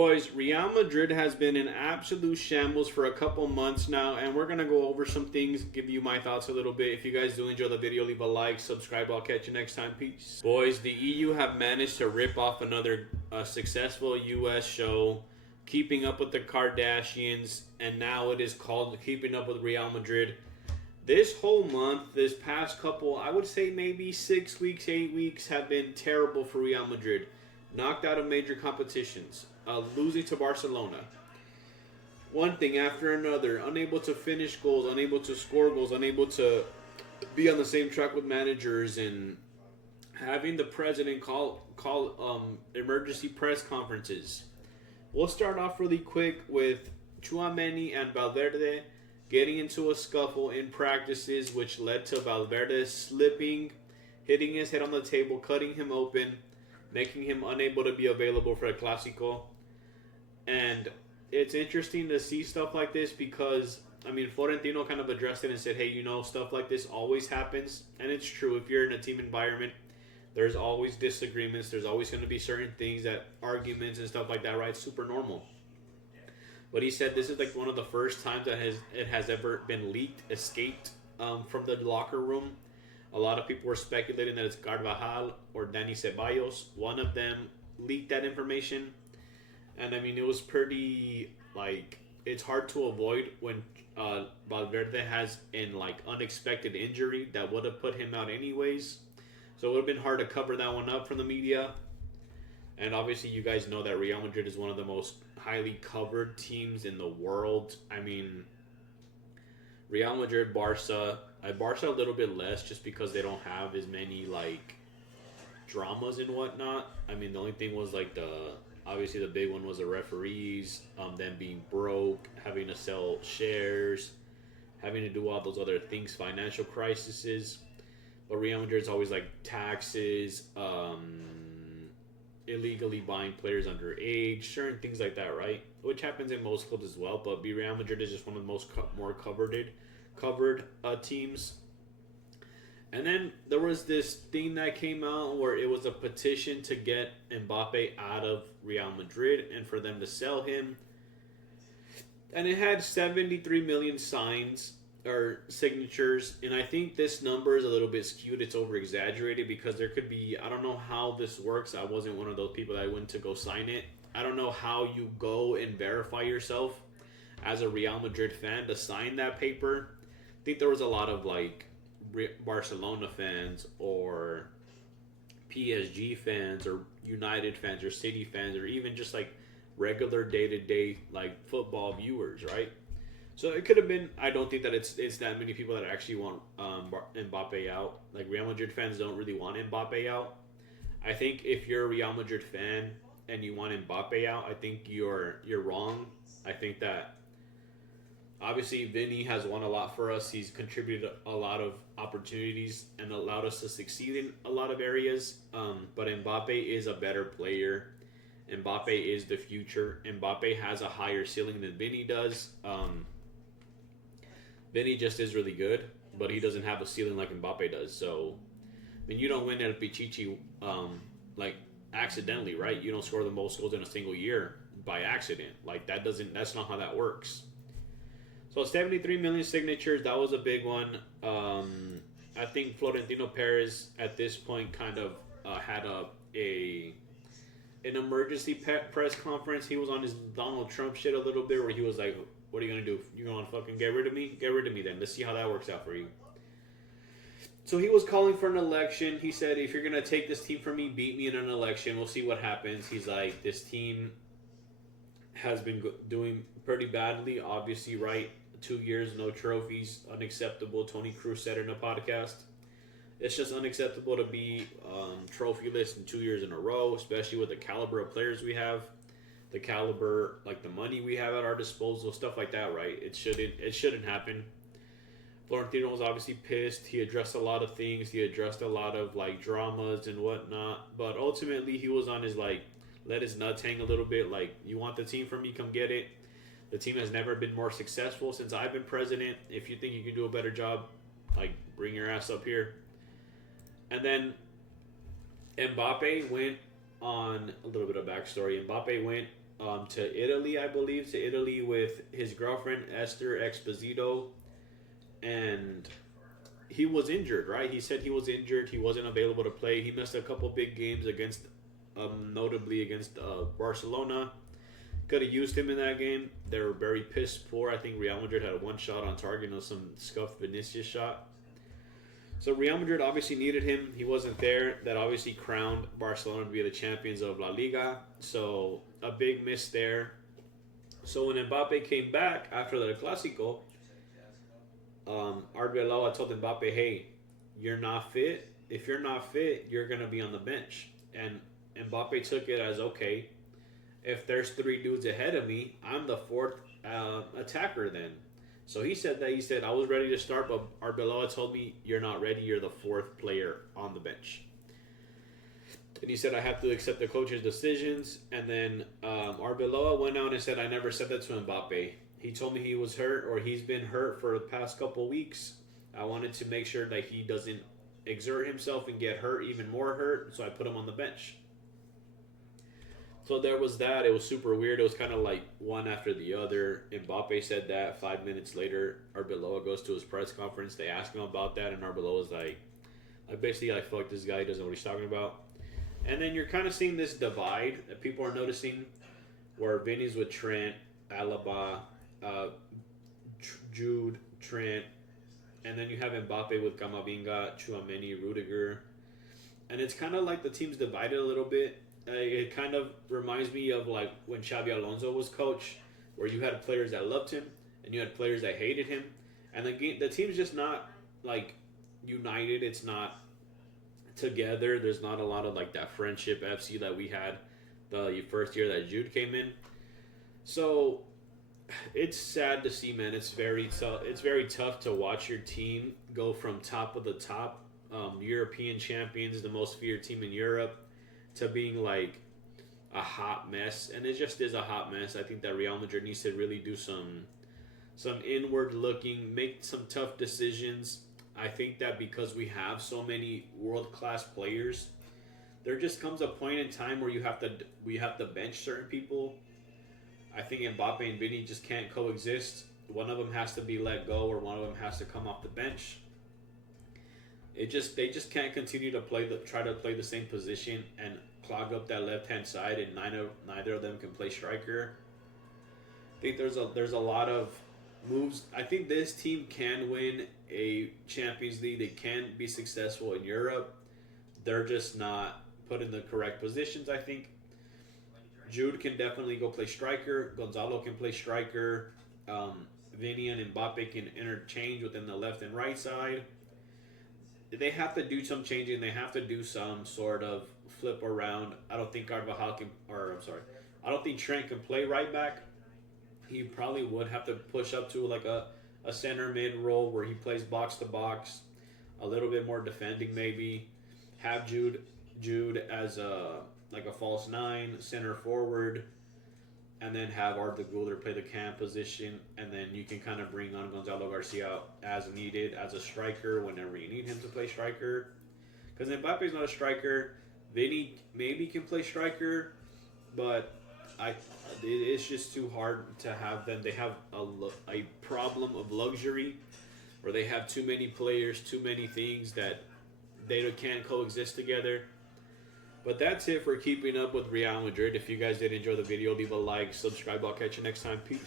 Boys, Real Madrid has been in absolute shambles for a couple months now, and we're going to go over some things, give you my thoughts a little bit. If you guys do enjoy the video, leave a like, subscribe. I'll catch you next time. Peace. Boys, the EU have managed to rip off another successful US show, Keeping Up with the Kardashians, and now it is called Keeping Up with Real Madrid. This whole month, this past couple, I would say maybe 6 weeks, 8 weeks, have been terrible for Real Madrid. Knocked out of major competitions. Losing to Barcelona. One thing after another. Unable to finish goals. Unable to score goals. Unable to be on the same track with managers. And having the president call emergency press conferences. We'll start off really quick with Tchouaméni and Valverde getting into a scuffle in practices, which led to Valverde slipping, hitting his head on the table, cutting him open, making him unable to be available for a Clásico. And it's interesting to see stuff like this because, I mean, Florentino kind of addressed it and said, hey, you know, stuff like this always happens. And it's true. If you're in a team environment, there's always disagreements. There's always going to be certain things, that arguments and stuff like that, right? Super normal. But he said this is like one of the first times that it has ever been leaked, escaped from the locker room. A lot of people were speculating that it's Carvajal or Dani Ceballos. One of them leaked that information. And, I mean, it was pretty, like, it's hard to avoid when Valverde has an, like, unexpected injury that would have put him out anyways. So it would have been hard to cover that one up from the media. And, obviously, you guys know that Real Madrid is one of the most highly covered teams in the world. I mean, Real Madrid, Barca a little bit less just because they don't have as many, like, dramas and whatnot. I mean, the only thing was, like, obviously the big one was the referees, them being broke, having to sell shares, having to do all those other things, financial crises. But Real Madrid's always, like, taxes, illegally buying players underage, certain things like that, right? Which happens in most clubs as well, but Real Madrid is just one of the most more covered teams. And then there was this thing that came out where it was a petition to get Mbappé out of Real Madrid and for them to sell him. And it had 73 million signs or signatures. And I think this number is a little bit skewed. It's over exaggerated because there could be, I don't know how this works. I wasn't one of those people that went to go sign it. I don't know how you go and verify yourself as a Real Madrid fan to sign that paper. I think there was a lot of, like, Barcelona fans or PSG fans or United fans or City fans or even just, like, regular day-to-day, like, football viewers, right? So it could have been. I don't think that it's that many people that actually want Mbappé out. Like, Real Madrid fans don't really want Mbappé out. I think if you're a Real Madrid fan and you want Mbappé out, I think you're wrong. I think that obviously Vinny has won a lot for us. He's contributed a lot of opportunities and allowed us to succeed in a lot of areas. But Mbappé is a better player. Mbappé is the future. Mbappé has a higher ceiling than Vinny does. Vinny just is really good, but he doesn't have a ceiling like Mbappé does. So, I mean, you don't win El Pichichi like accidentally, right? You don't score the most goals in a single year by accident. Like, that's not how that works. So 73 million signatures, that was a big one. I think Florentino Pérez at this point kind of had an emergency press conference. He was on his Donald Trump shit a little bit where he was like, what are you going to do? You going to fucking get rid of me? Get rid of me then. Let's see how that works out for you. So he was calling for an election. He said, if you're going to take this team from me, beat me in an election. We'll see what happens. He's like, this team has been doing pretty badly, obviously, right? 2 years, no trophies, unacceptable. Tony Cruz said in a podcast. It's just unacceptable to be trophyless in 2 years in a row, especially with the caliber of players we have, the caliber, like the money we have at our disposal, stuff like that, right? It shouldn't happen. Florentino was obviously pissed. He addressed a lot of things. He addressed a lot of, like, dramas and whatnot. But ultimately, he was on his, like, let his nuts hang a little bit. Like, you want the team from me? Come get it. The team has never been more successful since I've been president. If you think you can do a better job, like, bring your ass up here. And then Mbappé went on a little bit of backstory. Mbappé went to Italy, I believe, to Italy with his girlfriend Esther Exposito, and he was injured, right? He said he was injured. He wasn't available to play. He missed a couple big games against, notably against Barcelona. Could have used him in that game. They were very piss poor. I think Real Madrid had one shot on target, some scuffed Vinicius shot. So Real Madrid obviously needed him. He wasn't there. That obviously crowned Barcelona to be the champions of La Liga. So a big miss there. So when Mbappé came back after the Clásico, Arbeloa told Mbappé, hey, you're not fit. If you're not fit, you're going to be on the bench. And Mbappé took it as, okay, if there's 3 dudes ahead of me, I'm the 4th attacker then. So he said that. He said, I was ready to start, but Arbeloa told me, you're not ready. You're the 4th player on the bench. And he said, I have to accept the coach's decisions. And then Arbeloa went out and said, I never said that to Mbappe. He told me he was hurt, or he's been hurt for the past couple weeks. I wanted to make sure that he doesn't exert himself and get hurt, even more hurt. So I put him on the bench. So there was that. It was super weird. It was kind of like one after the other. Mbappe said that. 5 minutes later, Arbeloa goes to his press conference. They ask him about that, and Arbeloa's like basically like, fuck this guy. He doesn't know what he's talking about. And then you're kind of seeing this divide that people are noticing, where Vinny's with Trent, Alaba, Jude, Trent, and then you have Mbappe with Camavinga, Tchouaméni, Rudiger. And it's kind of like the team's divided a little bit. It kind of reminds me of like when Xabi Alonso was coach, where you had players that loved him and you had players that hated him, and the team's just not like united. It's not together. There's not a lot of like that friendship FC that we had the first year that Jude came in. So it's sad to see, man. It's very tough. It's very tough to watch your team go from top of the top, European champions, the most feared team in Europe, to being like a hot mess. And it just is a hot mess. I think that Real Madrid needs to really do some inward looking, make some tough decisions. I think that because we have so many world-class players, there just comes a point in time where we have to bench certain people. I think Mbappe and Vinny just can't coexist. One of them has to be let go, or one of them has to come off the bench. They just can't continue to try to play the same position and clog up that left-hand side, and neither of them can play striker. I think there's a lot of moves. I think this team can win a Champions League. They can be successful in Europe. They're just not put in the correct positions, I think. Jude can definitely go play striker. Gonzalo can play striker. Vinny and Mbappe can interchange within the left and right side. They have to do some changing. They have to do some sort of flip around. I don't think I don't think Trent can play right back. He probably would have to push up to like a center mid role where he plays box to box, a little bit more defending maybe. Have Jude as a false 9, center forward, and then have Arda Güler play the cam position, and then you can kind of bring on Gonzalo Garcia as needed as a striker whenever you need him to play striker. Because Mbappe's not a striker. Vinny maybe can play striker, but it's just too hard to have them. They have a problem of luxury, where they have too many players, too many things that they can't coexist together. But that's it for keeping up with Real Madrid. If you guys did enjoy the video, leave a like, subscribe. I'll catch you next time. Peace.